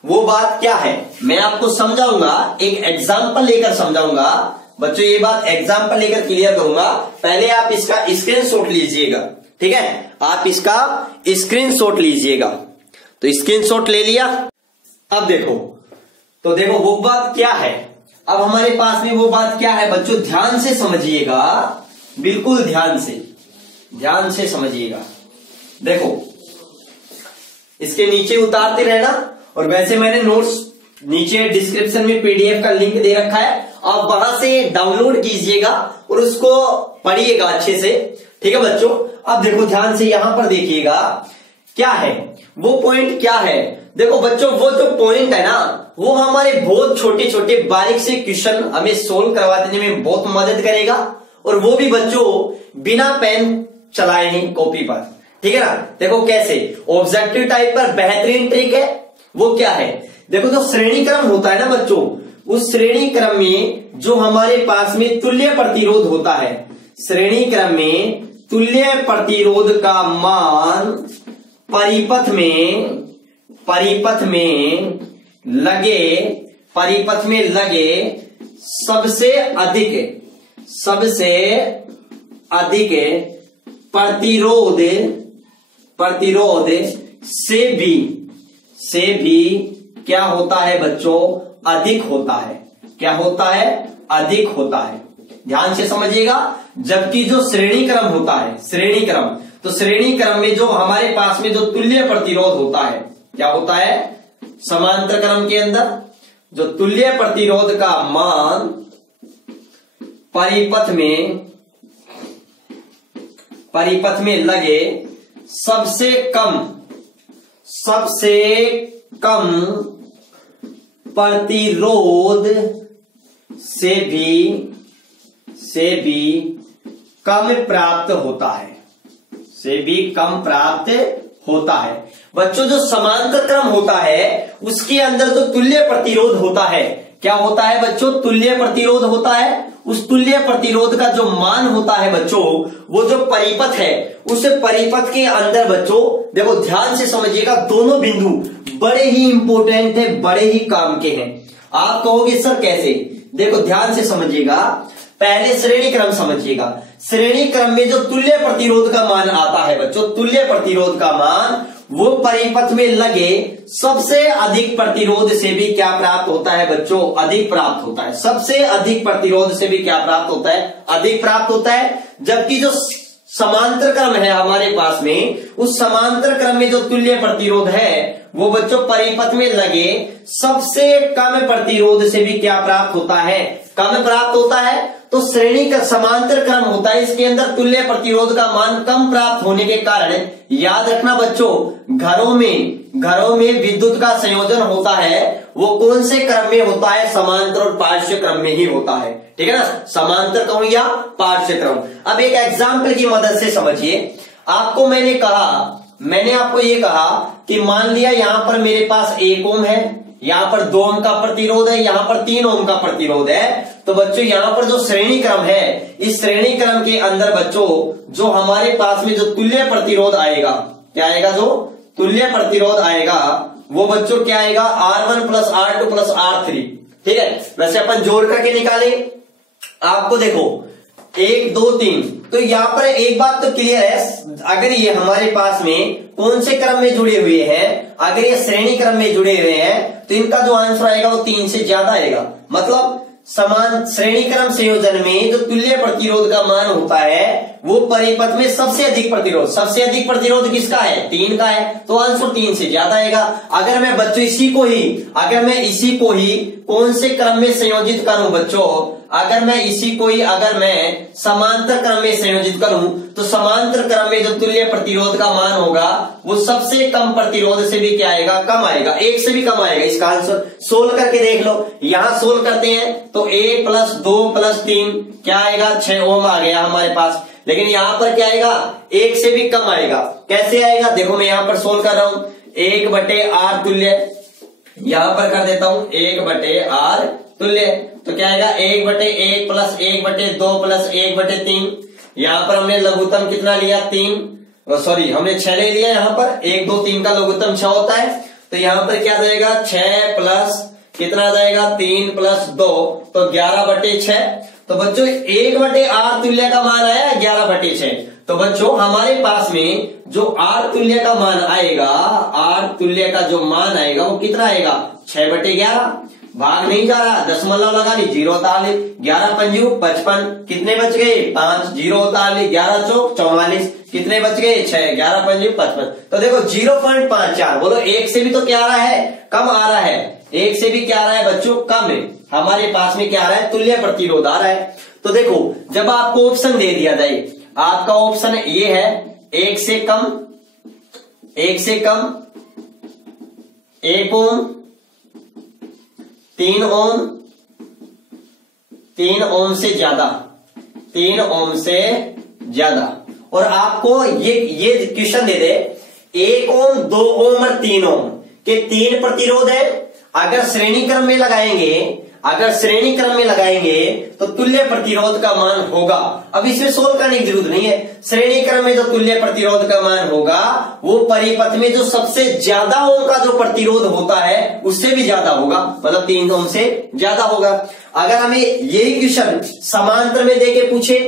वो बात क्या है मैं आपको समझाऊंगा, एक एग्जाम्पल लेकर समझाऊंगा। बच्चों ये बात एग्जाम्पल लेकर क्लियर करूंगा। पहले आप इसका स्क्रीनशॉट लीजिएगा, ठीक है, आप इसका स्क्रीनशॉट लीजिएगा। तो स्क्रीनशॉट ले लिया। अब देखो, तो देखो वो बात क्या है, अब हमारे पास में वो बात क्या है बच्चों, ध्यान से समझिएगा, बिल्कुल ध्यान से समझिएगा। देखो इसके नीचे उतारते रहना, और वैसे मैंने नोट्स नीचे डिस्क्रिप्शन में PDF का लिंक दे रखा है, आप वहां से डाउनलोड कीजिएगा और उसको पढ़िएगा अच्छे से, ठीक है बच्चों। अब देखो ध्यान से यहां पर देखिएगा क्या है, वो पॉइंट क्या है। देखो बच्चों वो जो पॉइंट है ना, वो हमारे बहुत छोटे छोटे बारीक से क्वेश्चन हमें सोल्व करवा देने में बहुत मदद करेगा, और वो भी बच्चों बिना पेन चलाए ही कॉपी पर, ठीक है ना। देखो कैसे, ऑब्जेक्टिव टाइप पर बेहतरीन ट्रिक है। वो क्या है, देखो जो श्रेणी क्रम होता है ना बच्चों, उस श्रेणी क्रम में जो हमारे पास में तुल्य प्रतिरोध होता है, श्रेणी क्रम में तुल्य प्रतिरोध का मान परिपथ में लगे सबसे अधिक प्रतिरोध से भी क्या होता है बच्चों, अधिक होता है। क्या होता है, अधिक होता है। ध्यान से समझिएगा। जबकि जो श्रेणी क्रम होता है, श्रेणी क्रम, तो श्रेणी क्रम में जो हमारे पास में जो तुल्य प्रतिरोध होता है, क्या होता है, समांतर क्रम के अंदर जो तुल्य प्रतिरोध का मान परिपथ में लगे सबसे कम प्रतिरोध से भी कम प्राप्त होता है। बच्चों जो समांतर क्रम होता है उसके अंदर जो तुल्य प्रतिरोध होता है, क्या होता है बच्चों, तुल्य प्रतिरोध होता है। उस तुल्य प्रतिरोध का जो मान होता है बच्चों, वो जो परिपथ है, उस परिपथ के अंदर बच्चों देखो ध्यान से समझिएगा, दोनों बिंदु बड़े ही इंपॉर्टेंट है, बड़े ही काम के हैं। आप कहोगे सर कैसे, देखो ध्यान से समझिएगा। पहले श्रेणी क्रम समझिएगा। श्रेणी क्रम में जो तुल्य प्रतिरोध का मान आता है बच्चों, तुल्य प्रतिरोध का मान वो परिपथ में लगे सबसे अधिक प्रतिरोध से भी क्या प्राप्त होता है बच्चों, अधिक प्राप्त होता है। सबसे अधिक प्रतिरोध से भी क्या प्राप्त होता है, अधिक प्राप्त होता है। जबकि जो समांतर क्रम है हमारे पास में, उस समांतर क्रम में जो तुल्य प्रतिरोध है वो बच्चों परिपथ में लगे सबसे कम प्रतिरोध से भी क्या प्राप्त होता है, कम प्राप्त होता है। तो श्रेणी का समांतर क्रम होता है, इसके अंदर तुल्य प्रतिरोध का मान कम प्राप्त होने के कारण याद रखना बच्चों, घरों में विद्युत का संयोजन होता है वो कौन से क्रम में होता है, समांतर और पार्श्व क्रम में ही होता है। ठीक है ना, समांतर कहूं या पार्श्व क्रम। अब एक एग्जाम्पल की मदद से समझिए। आपको मैंने आपको ये कहा कि मान लिया यहां पर मेरे पास 1 ओम है, यहां पर 2 ओम का प्रतिरोध है, यहां पर 3 ओम का प्रतिरोध है। तो बच्चों यहां पर जो श्रेणी क्रम है, इस श्रेणी क्रम के अंदर बच्चों जो हमारे पास में जो तुल्य प्रतिरोध आएगा, क्या आएगा, जो तुल्य प्रतिरोध आएगा वो बच्चों क्या आएगा, R1 plus R2 plus R3। ठीक है, वैसे अपन जोड़ करके निकाले। आपको देखो 1 2 3, तो यहां पर एक बात तो क्लियर है, अगर ये हमारे पास में कौन से क्रम में जुड़े हुए हैं, अगर ये श्रेणी क्रम में जुड़े हुए हैं तो इनका जो आंसर आएगा वो 3 से ज्यादा आएगा। मतलब समान श्रेणी क्रम संयोजन में जो तुल्य प्रतिरोध का मान होता है वो परिपथ में सबसे अधिक प्रतिरोध किसका है, 3 का है, तो आंसर 3 से ज्यादा आएगा। अगर मैं बच्चों इसी को ही कौन से क्रम में संयोजित करूं बच्चों, अगर मैं समांतर क्रम में संयोजित करूं तो समांतर क्रम में जो तुल्य प्रतिरोध का मान होगा वो सबसे कम प्रतिरोध से भी क्या आएगा, कम आएगा, 1 से भी कम आएगा। इसका आंसर सोल्व करके देख लो। यहां सोल्व करते हैं तो 1 प्लस 2 प्लस 3 क्या आएगा, 6 ओम आ गया हमारे पास। लेकिन यहां पर क्या आएगा, 1 से भी कम आएगा। कैसे आएगा, देखो मैं यहां पर सोल्व कर रहा हूं, 1/R तुल्य, यहां पर कर देता हूं 1/R तुल्य, तो क्या आएगा 1/1 प्लस 1/2 प्लस 1/3। यहां पर हमने लघुत्तम कितना लिया, 3, हमने 6 ले लिया। यहां पर 1 2 3 का लघुत्तम 6 होता है, तो यहां पर क्या जाएगा 6 प्लस कितना जाएगा 3 प्लस 2, तो 11/6। तो बच्चों 1/R तुल्य का मान आया 11/6। तो बच्चों हमारे पास में जो R तुल्य का मान आएगा, R तुल्य का जो मान आएगा वो कितना आएगा, 6/11। भाग नहीं जा रहा, दशमलव लगा ली, 0 उतार ली, 11 पंजू 55, कितने बच गए 5, 0 उतार ली, 11 चौक 44, कितने बच गए 6, 11 पंजू 55। तो देखो 0.54, बोलो 1 से भी तो क्या आ रहा है, कम आ रहा है, 1 से भी क्या आ रहा है बच्चों, कम है। हमारे पास में क्या आ रहा है, तुल्य प्रतिरोध आ रहा है। तो देखो जब आपको ऑप्शन दे दिया जाए, आपका ऑप्शन ये है 1 से कम 1 ओम, 3 ओम, 3 ओम से ज्यादा, 3 ओम से ज्यादा। और आपको ये क्वेश्चन दे दे 1 ओम, 2 ओम और 3 ओम के 3 प्रतिरोध है। अगर श्रेणी क्रम में लगाएंगे तो तुल्य प्रतिरोध का मान होगा। अब इसमें सोल्व करने की जरूरत नहीं है, श्रेणी क्रम में जो तुल्य प्रतिरोध का मान होगा वो परिपथ में जो सबसे ज्यादा ओम का जो प्रतिरोध होता है उससे भी ज्यादा होगा, मतलब 3 ओम से ज्यादा होगा। अगर हमें यही क्वेश्चन समांतर में देके पूछे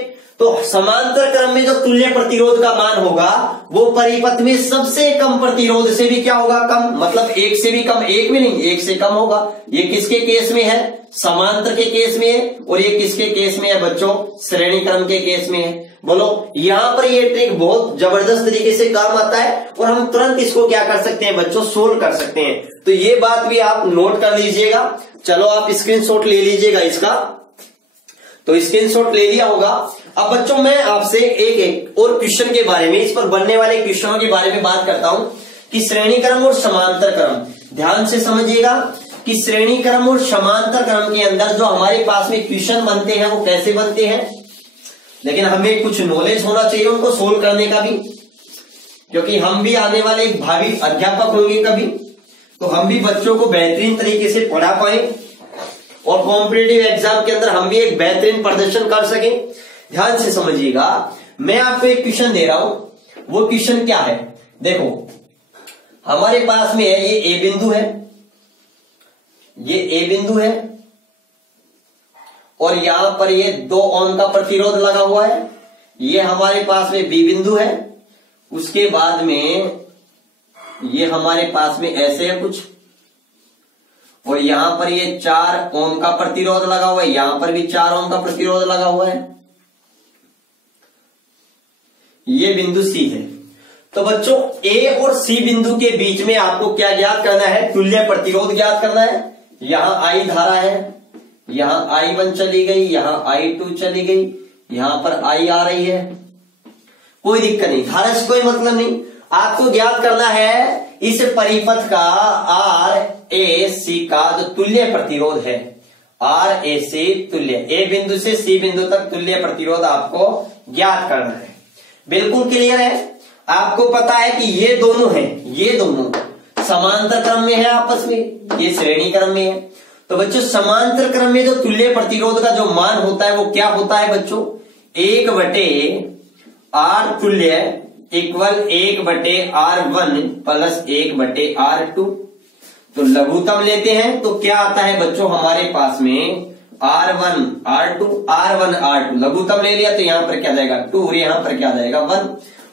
तो समांतर क्रम में जो तुल्य प्रतिरोध का मान होगा वो परिपथ में सबसे कम प्रतिरोध से भी क्या होगा, कम, मतलब एक से भी कम, एक भी नहीं, एक से कम होगा। ये किसके केस में है, समांतर के केस में है, और ये किसके केस में है बच्चों, श्रेणी क्रम के केस में है। बोलो, यहां पर ये ट्रिक बहुत जबरदस्त तरीके से काम आता है और हम तुरंत इसको क्या कर सकते हैं बच्चों, सोल्व कर सकते हैं। तो ये बात भी आप नोट कर लीजिएगा। चलो आप स्क्रीनशॉट ले लीजिएगा इसका, तो स्क्रीनशॉट ले लिया होगा। अब बच्चों मैं आपसे एक और क्वेश्चन के बारे में, इस पर बनने वाले क्वेश्चनों के बारे में बात करता हूं कि श्रेणी क्रम और समांतर क्रम। ध्यान से समझिएगा कि श्रेणी क्रम और समांतर क्रम के अंदर जो हमारे पास में क्वेश्चन बनते हैं वो कैसे बनते हैं, लेकिन हमें कुछ नॉलेज होना चाहिए उनको सोल्व करने का भी, क्योंकि हम भी आने वाले एक भावी अध्यापक होंगे कभी, तो हम भी बच्चों को बेहतरीन तरीके से पढ़ा पाए और कॉम्पिटिटिव एग्जाम के अंदर हम भी एक बेहतरीन प्रदर्शन कर सके। ध्यान से समझिएगा, मैं आपको एक क्वेश्चन दे रहा हूं, वो क्वेश्चन क्या है, देखो हमारे पास में है ये ए बिंदु है, ये ए बिंदु है और यहां पर ये 2 ओम का प्रतिरोध लगा हुआ है। ये हमारे पास में बी बिंदु है, उसके बाद में ये हमारे पास में ऐसे है कुछ, और यहां पर ये 4 ओम का प्रतिरोध लगा हुआ है, यहां पर भी 4 ओम का प्रतिरोध लगा हुआ है। ये बिंदु सी है। तो बच्चों ए और सी बिंदु के बीच में आपको क्या ज्ञात करना है, तुल्य प्रतिरोध ज्ञात करना है। यहां आई धारा है, यहां I1 चली गई, यहां I2 चली गई, यहां पर I आ रही है, कोई दिक्कत नहीं, धारा से कोई मतलब नहीं। आपको ज्ञात करना है इस परिपथ का RAC का जो तुल्य प्रतिरोध है, RAC तुल्य, ए बिंदु से सी बिंदु तक तुल्य प्रतिरोध आपको ज्ञात करना है। बिल्कुल क्लियर है, आपको पता है कि ये दोनों हैं, ये दोनों समांतर क्रम में है आपस में, ये श्रेणी क्रम में है। तो बच्चों समांतर क्रम में जो तुल्य प्रतिरोध का जो मान होता है वो क्या होता है बच्चों, 1/R तुल्य इक्वल 1/R1 प्लस 1/R2। तो लघुत्तम लेते हैं तो क्या आता है बच्चों हमारे पास में R1 R2 R1 R2, लघुत्तम ले लिया तो यहां पर क्या जाएगा 2 और यहां पर क्या जाएगा 1।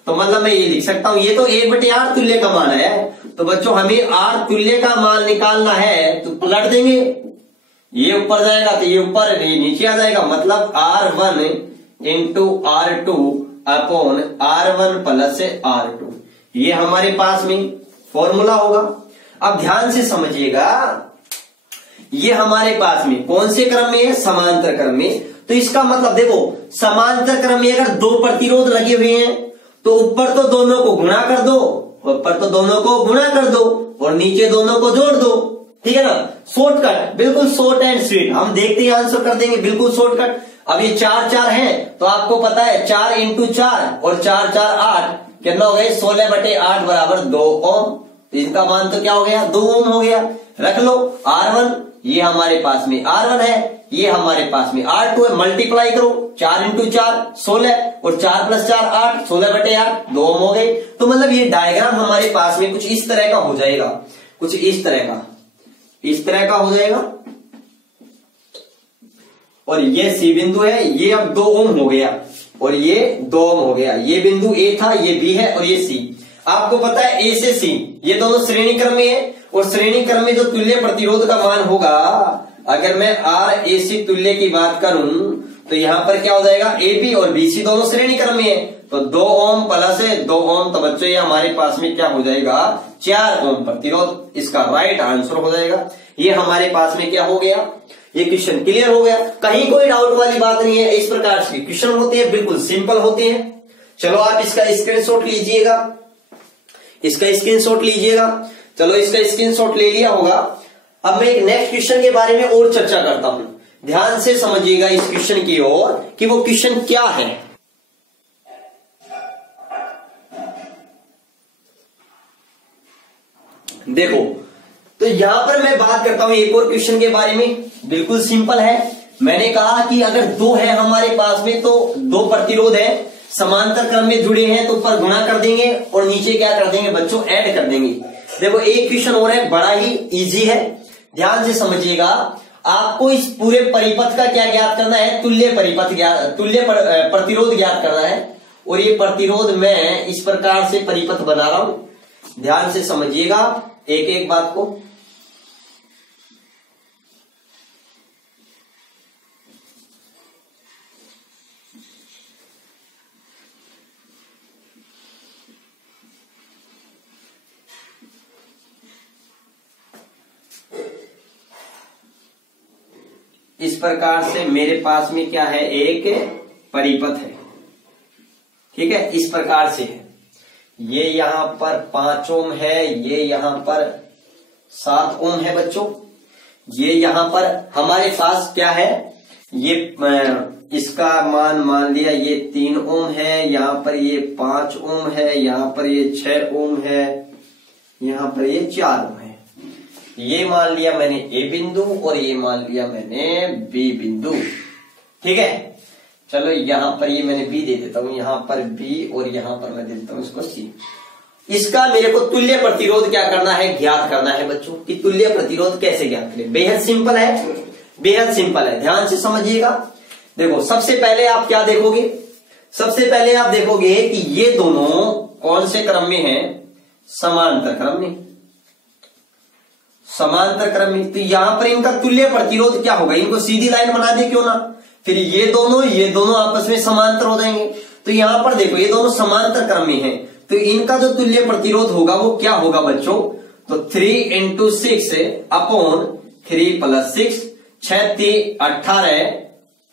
तो मतलब मैं ये लिख सकता हूं, ये तो 1/R तुल्य का मान है, तो बच्चों हमें R तुल्य का मान निकालना है तो पलट देंगे, ये ऊपर जाएगा तो ये ऊपर, ये नीचे आ जाएगा, मतलब R1 into R2 upon R1 plus R2, ये हमारे पास में फॉर्मूला होगा। अब ध्यान से समझिएगा, ये हमारे पास में कौन से क्रम में है, समांतर क्रम में। तो इसका मतलब देखो, समांतर क्रम में अगर 2 प्रतिरोध लगे हुए हैं तो ऊपर तो दोनों को गुणा कर दो, ऊपर तो दोनों को गुणा कर दो और नीचे दोनों को जोड़ दो, ठीक है ना। शॉर्टकट, बिल्कुल शॉर्ट एंड स्वीट, हम देखते ही आंसर कर देंगे, बिल्कुल शॉर्टकट। अब ये 4 है तो आपको पता है 4 इंटू 4 और 4 4 8, कितना हो गया 16/8 बराबर 2 ओम। तो इनका मान तो क्या हो गया 2 ओम हो गया। रख लो R1, ये हमारे पास में R1 है, ये हमारे पास में R2 है, मल्टीप्लाई करो 4 इंटू 4 16 और 4 प्लस 4 8, 16/8 2 ओम हो गए। तो मतलब ये डायग्राम हमारे पास में कुछ इस तरह का हो जाएगा, कुछ इस तरह का हो जाएगा। और ये सी बिंदु है, ये अब 2 ओम हो गया और ये 2 ओम हो गया। ये बिंदु ए था, ये बी है और ये सी। आपको पता है ए से सी ये दोनों श्रेणी क्रम में है, और श्रेणी क्रम में जो तुल्य प्रतिरोध का मान होगा, अगर मैं RAC तुल्य की बात करूं तो यहां पर क्या हो जाएगा, AB और BC दोनों श्रेणी क्रम में है, तो 2 ओम प्लस 2 ओम, तो बच्चों ये हमारे पास में क्या हो जाएगा 4 ओम प्रतिरोध, इसका राइट आंसर हो जाएगा। ये हमारे पास में क्या हो गया, ये क्वेश्चन क्लियर हो गया, कहीं कोई डाउट वाली बात नहीं है। इस प्रकार से क्वेश्चन होते हैं, बिल्कुल सिंपल होते हैं। चलो आप इसका स्क्रीनशॉट लीजिएगा, इसका स्क्रीनशॉट लीजिएगा। चलो इसका स्क्रीनशॉट ले लिया होगा। अब मैं एक नेक्स्ट क्वेश्चन के बारे में और चर्चा करता हूं, ध्यान से समझिएगा इस क्वेश्चन की ओर कि वो क्वेश्चन क्या है। देखो, तो यहां पर मैं बात करता हूं एक और क्वेश्चन के बारे में, बिल्कुल सिंपल है। मैंने कहा कि अगर 2 है हमारे पास में तो 2 प्रतिरोध है, समांतर क्रम में जुड़े हैं तो ऊपर गुणा कर देंगे और नीचे क्या कर देंगे बच्चों, ऐड कर देंगे। देखो एक क्वेश्चन और है, बड़ा ही इजी है, ध्यान से समझिएगा। आपको इस पूरे परिपथ का क्या ज्ञात करना है, तुल्य प्रतिरोध ज्ञात करना है। और ये प्रतिरोध मैं इस प्रकार से परिपथ बना रहा हूं, ध्यान से समझिएगा एक एक बात को। इस प्रकार से मेरे पास में क्या है, एक परिपथ है, ठीक है, इस प्रकार से है। ये यहां पर 5 ओम है, ये यहां पर 7 ओम है बच्चों। ये यहां पर हमारे पास क्या है, ये इसका मान लिया ये 3 ओम है, यहां पर ये 5 ओम है, यहां पर ये 6 ओम है, यहां पर ये 4 ओम है। ये मान लिया मैंने ए बिंदु और ये मान लिया मैंने बी बिंदु, ठीक है। चलो यहां पर ये मैंने बी दे देता हूं, यहां पर बी और यहां पर मैं दे देता हूं इसको सी। इसका मेरे को तुल्य प्रतिरोध क्या करना है, ज्ञात करना है बच्चों कि तुल्य प्रतिरोध कैसे ज्ञात करें। बेहद सिंपल है, बेहद सिंपल है, ध्यान से समझिएगा। देखो सबसे पहले आप क्या देखोगे, सबसे पहले आप देखोगे कि ये दोनों कौन से क्रम में हैं, समांतर क्रम में, समांतर क्रम में। तो यहां पर इनका तुल्य प्रतिरोध क्या होगा, इनको सीधी लाइन बना दे क्यों ना, फिर ये दोनों आपस में समांतर हो जाएंगे। तो यहां पर देखो ये दोनों समांतर क्रम में हैं, तो इनका जो तुल्य प्रतिरोध होगा वो क्या होगा बच्चों, तो 3 × 6 अपॉन 3 + 6, 6 × 18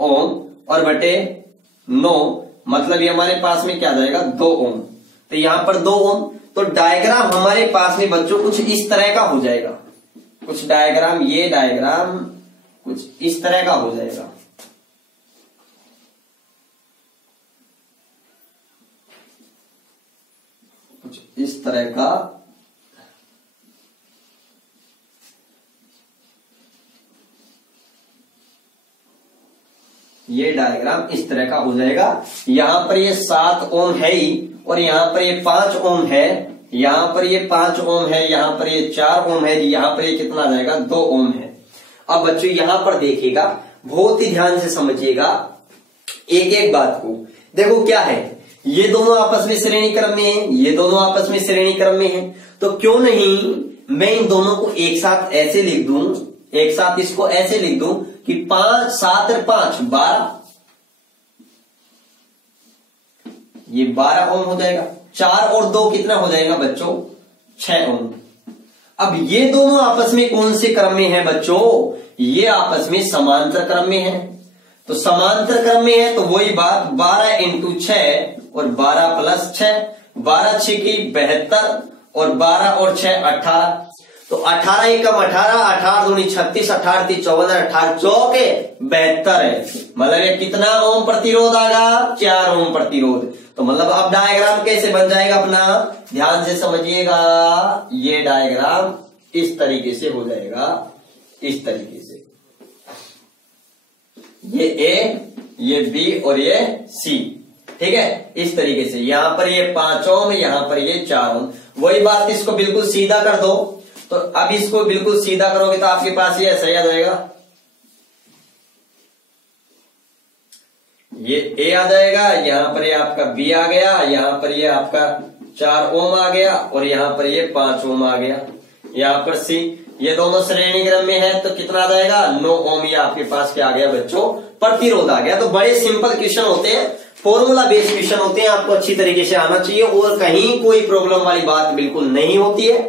ओम और बटे 9, मतलब ये हमारे पास में क्या आ जाएगा 2 ओम। तो यहां पर 2 ओम। तो डायग्राम हमारे पास में बच्चों कुछ इस तरह का हो जाएगा, कुछ डायग्राम, ये डायग्राम कुछ इस तरह का हो जाएगा। कुछ इस तरह का, ये डायग्राम इस तरह का हो जाएगा। यहां पर ये 7 ओम है ही और यहां पर ये 5 ओम है, यहां पर ये 5 ओम है, यहां पर ये 4 ओम है, यहां पर ये कितना आ जाएगा 2 ओम है। अब बच्चों यहां पर देखिएगा, बहुत ही ध्यान से समझिएगा एक एक बात को। देखो क्या है, ये दोनों आपस में श्रेणी क्रम में है, ये दोनों आपस में श्रेणी क्रम में है, तो क्यों नहीं मैं इन दोनों को एक साथ ऐसे लिख दूं, एक साथ इसको ऐसे लिख दूं कि 5 7 और 5 12, ये 12 ओम हो जाएगा। 4 और 2 कितना हो जाएगा बच्चों, 6 ओम। अब ये दोनों आपस में कौन से क्रम में है बच्चों, ये आपस में समांतर क्रम में है। तो समांतर क्रम में है तो वही बात, 12 × 6 और 12 + 6, 12 6 की 72 और 12 और 6 18। तो 18 एकम 18, 18 दूनी 36, 18 × 14, 18 चौके 72 है। मतलब ये कितना ओम प्रतिरोध आगा, 4 ओम प्रतिरोध। तो मतलब अब डायग्राम कैसे बन जाएगा अपना, ध्यान से समझिएगा। ये डायग्राम इस तरीके से हो जाएगा, इस तरीके से, ये ए, ये बी और ये सी, ठीक है, इस तरीके से। यहां पर ये 5 ओम, यहां पर ये 4 ओम। वही बात, इसको बिल्कुल सीधा कर दो। तो अब इसको बिल्कुल सीधा करोगे तो आपके पास ये ऐसा आ जाएगा, ये ए आ जाएगा, यहां पर ये आपका बी आ गया, यहां पर ये आपका 4 ओम आ गया और यहां पर ये 5 ओम आ गया, यहां पर सी। ये दोनों श्रेणी क्रम में है तो कितना आ जाएगा 9 ओम। ये आपके पास क्या आ गया बच्चों, प्रतिरोध आ गया। तो बड़े सिंपल क्वेश्चन होते हैं, फॉर्मूला बेस्ड क्वेश्चन होते हैं, आपको अच्छी तरीके से आना चाहिए और कहीं कोई प्रॉब्लम वाली बात बिल्कुल नहीं होती है,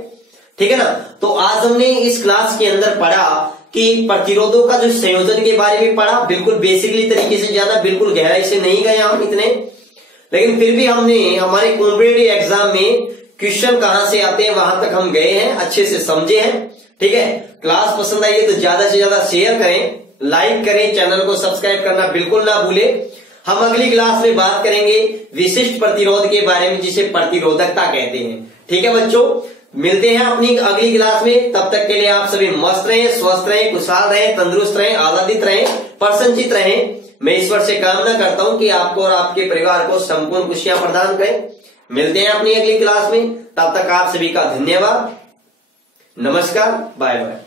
ठीक है ना। तो आज हमने इस क्लास के अंदर पढ़ा कि प्रतिरोधों का जो संयोजन के बारे में पढ़ा, बिल्कुल बेसिकली तरीके से, ज्यादा बिल्कुल गहराई से नहीं गए हम इतने, लेकिन फिर भी हमने हमारे कॉम्पिटिटिव एग्जाम में क्वेश्चन कहां से आते हैं वहां तक हम गए हैं, अच्छे से समझे हैं, ठीक है। क्लास पसंद आई है तो ज्यादा से ज्यादा शेयर करें, लाइक करें, चैनल को सब्सक्राइब करना बिल्कुल ना भूले। हम अगली क्लास में बात करेंगे विशिष्ट प्रतिरोध के बारे में, जिसे प्रतिरोधकता कहते हैं, ठीक है बच्चों। मिलते हैं अपनी अगली क्लास में, तब तक के लिए आप सभी मस्त रहें, स्वस्थ रहें, खुशहाल रहें, तंदुरुस्त रहें, आनंदित रहें, प्रसन्नचित रहें। मैं ईश्वर से कामना करता हूं कि आपको और आपके परिवार को संपूर्ण खुशियां प्रदान करें। मिलते हैं अपनी अगली क्लास में, तब तक आप सभी का धन्यवाद, नमस्कार, बाय बाय।